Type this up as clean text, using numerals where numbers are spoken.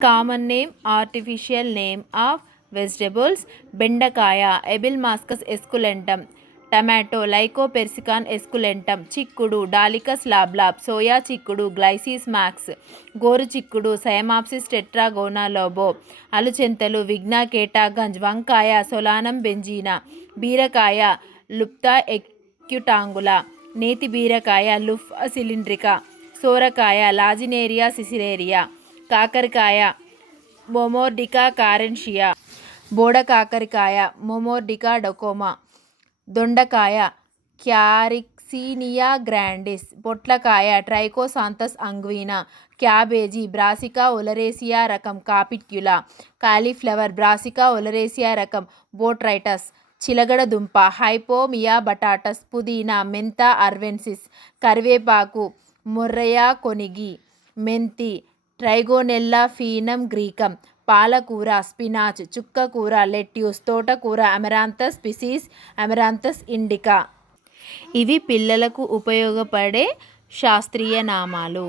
Common name, artificial name of vegetables. బెండకాయ ఎబిల్మాస్కస్ ఎస్కులెంటమ్. Tomato లైకోపెర్సికాన్ ఎస్కులెంటమ్. చిక్కుడు Dolichos లాబ్లాబ్. Soya చిక్కుడు గ్లైసిస్ మ్యాక్స్. గోరు చిక్కుడు సైమాప్సిస్ టెట్రాగోనాలోబో. అలుచెంతలు విగ్నా కేటాగంజ్. వంకాయ సొలానం బెంజీనా. బీరకాయ లుప్తా ఎక్యుటాంగులా. నేతి బీరకాయ లుఫా సిలిండ్రికా. సోరకాయ లాజినేరియా సిసిరేరియా. కాకరకాయ మొమోర్డికా కారెన్షియా. బోడ కాకరకాయ మొమోర్డికా డొకోమా. దొండకాయ క్యారిక్సినియా గ్రాండిస్. పొట్లకాయ ట్రైకోసాంతస్ అంగ్వినా. క్యాబేజీ బ్రాసికా ఒలరేసియా రకం కాపిట్యులా. కాలీఫ్లవర్ బ్రాసికా ఒలరేసియా రకం బోట్రైటస్. చిలగడ దుంప హైపోమియా బటాటస్. పుదీనా మెంతా అర్వెన్సిస్. కరివేపాకు మొర్రయా కొనిగి. మెంతి ట్రైగోనెల్లా ఫీనం గ్రీకం. పాలకూర స్పినాచ్. చుక్కకూర లెట్యూస్. తోటకూర అమెరాంతస్ స్పిసీస్ అమెరాంతస్ ఇండికా. ఇవి పిల్లలకు ఉపయోగపడే శాస్త్రీయ నామాలు.